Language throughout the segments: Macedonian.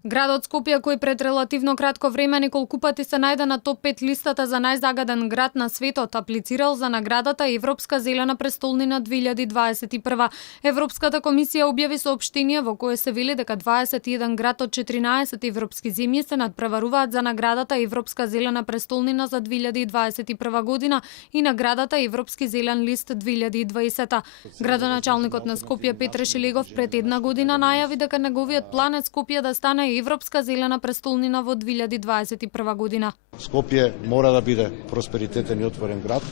Градот Скопје, кој пред релативно кратко време неколку пати се најде на топ 5 листата за најзагаден град на светот, аплицирал за наградата Европска зелена престолнина 2021. Европската комисија објави соопштение во кое се вели дека 21 град од 14 европски земји се надпреваруваат за наградата Европска зелена престолнина за 2021 година и наградата Европски зелен лист 2020. Градоначалникот на Скопје Петре Шелегов пред една година најави дека неговиот план е Скопје да стане Европска зелена престолнина во 2021 година. Скопје мора да биде просперитетен и отворен град.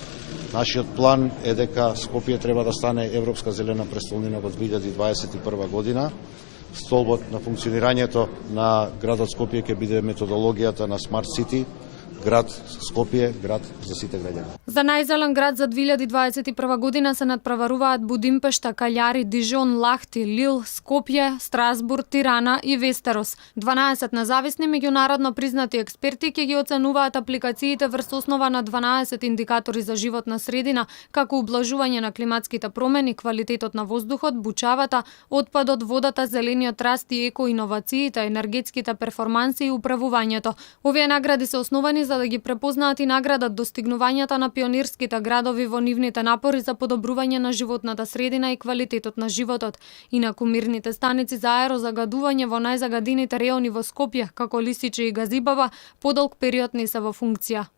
Нашиот план е дека Скопје треба да стане Европска зелена престолнина во 2021 година. Столбот на функционирањето на градот Скопје ќе биде методологијата на Smart City, град Скопје, град за сите граѓани. За најзелен град за 2021 година се надпреваруваат Будимпешта, Калјари, Дижон, Лахти, Лил, Скопје, Страсбург, Тирана и Вестерос. 12 независни меѓународно признати експерти ќе ги оценуваат апликациите врз основа на 12 индикатори за животна средина, како ублажување на климатските промени, квалитетот на воздухот, бучавата, отпадот, водата, зелениот раст и екоиновациите, енергетските перформанси и управувањето. Овие награди се основани за да ги препознаат и наградат достигнувањата на пионирските градови во нивните напори за подобрување на животната средина и квалитетот на животот. Инаку мирните станици за аерозагадување во најзагадените реони во Скопје, како Лисиче и Газибаба, подолг период не се во функција.